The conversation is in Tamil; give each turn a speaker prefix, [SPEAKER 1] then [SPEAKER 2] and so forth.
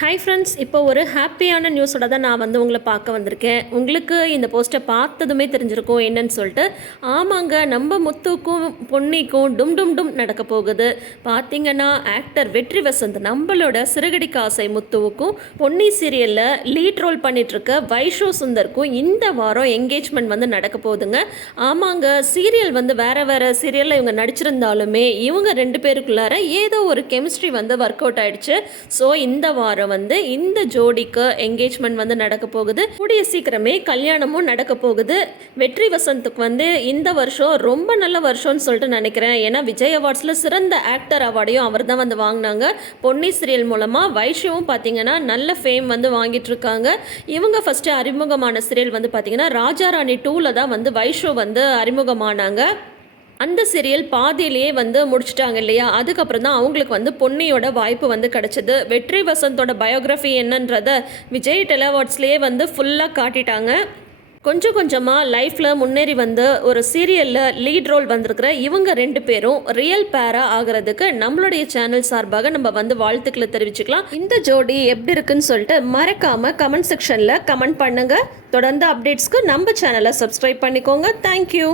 [SPEAKER 1] ஹாய் ஃப்ரெண்ட்ஸ் இப்போ ஒரு ஹாப்பியான நியூஸோட தான் நான் வந்து உங்களை பார்க்க வந்திருக்கேன். உங்களுக்கு இந்த போஸ்ட்டை பார்த்ததுமே தெரிஞ்சிருக்கும் என்னன்னு சொல்லிட்டு ஆமாங்க நம்ம முத்துக்கும் பொன்னிக்கும் டும் டும் டும் நடக்க போகுது. பார்த்தீங்கன்னா ஆக்டர் வெற்றி வசந்த் நம்மளோட சிறுகடி காசை முத்துவுக்கும் பொன்னி சீரியலில் லீட் ரோல் பண்ணிகிட்ருக்க இருக்க வைஷு சுந்தருக்கும் இந்த வாரம் என்கேஜ்மெண்ட் வந்து நடக்க போகுதுங்க. ஆமாங்க சீரியல் வந்து வேறு வேறு சீரியலில் இவங்க நடிச்சிருந்தாலுமே இவங்க ரெண்டு பேருக்குள்ளார ஏதோ ஒரு கெமிஸ்ட்ரி வந்து ஒர்க் அவுட் ஆகிடுச்சு ஸோ இந்த வாரம் வந்து இந்த ஜோடிக்கு என்கேஜ்மெண்ட் வந்து நடக்க போகுது. கூடிய சீக்கிரமே கல்யாணமும் நடக்க போகுது. வெற்றி வசந்துக்கு வந்து இந்த வருஷம் ரொம்ப நல்ல வருஷம்னு சொல்லிட்டு நினைக்கிறேன். ஏன்னா விஜய் அவார்ட்ஸில் சிறந்த ஆக்டர் அவார்டையும் அவர் தான் வந்து வாங்கினாங்க. பொன்னி சீரியல் மூலமாக வைஷ்யவும் பார்த்தீங்கன்னா நல்ல ஃபேம் வந்து வாங்கிட்டு இருக்காங்க இவங்க ஃபஸ்ட்டு அறிமுகமான சீரியல் வந்து பார்த்தீங்கன்னா ராஜா ராணி டூவில் தான் வந்து வைஷோ வந்து அறிமுகமானாங்க. அந்த சீரியல் பாதியிலேயே வந்து முடிச்சிட்டாங்க இல்லையா? அதுக்கப்புறம் தான் அவங்களுக்கு வந்து பொன்னியோட வாய்ப்பு வந்து கிடச்சிது. வெற்றி வசந்தோட பயோகிராஃபி என்னன்றத விஜய் டெலவாட்ஸ்லேயே வந்து ஃபுல்லாக காட்டிட்டாங்க. கொஞ்சம் கொஞ்சமாக லைஃப்பில் முன்னேறி வந்து ஒரு சீரியலில் லீட் ரோல் வந்திருக்கிற இவங்க ரெண்டு பேரும் ரியல் பேரா ஆகிறதுக்கு நம்மளுடைய சேனல் சார்பாக நம்ம வந்து வாழ்த்துக்களை தெரிவிச்சுக்கலாம். இந்த ஜோடி எப்படி இருக்குன்னு சொல்லிட்டு மறக்காமல் கமெண்ட் செக்ஷனில் கமெண்ட் பண்ணுங்கள் தொடர்ந்து அப்டேட்ஸ்க்கு நம்ம சேனலை சப்ஸ்கிரைப் பண்ணிக்கோங்க. தேங்க்யூ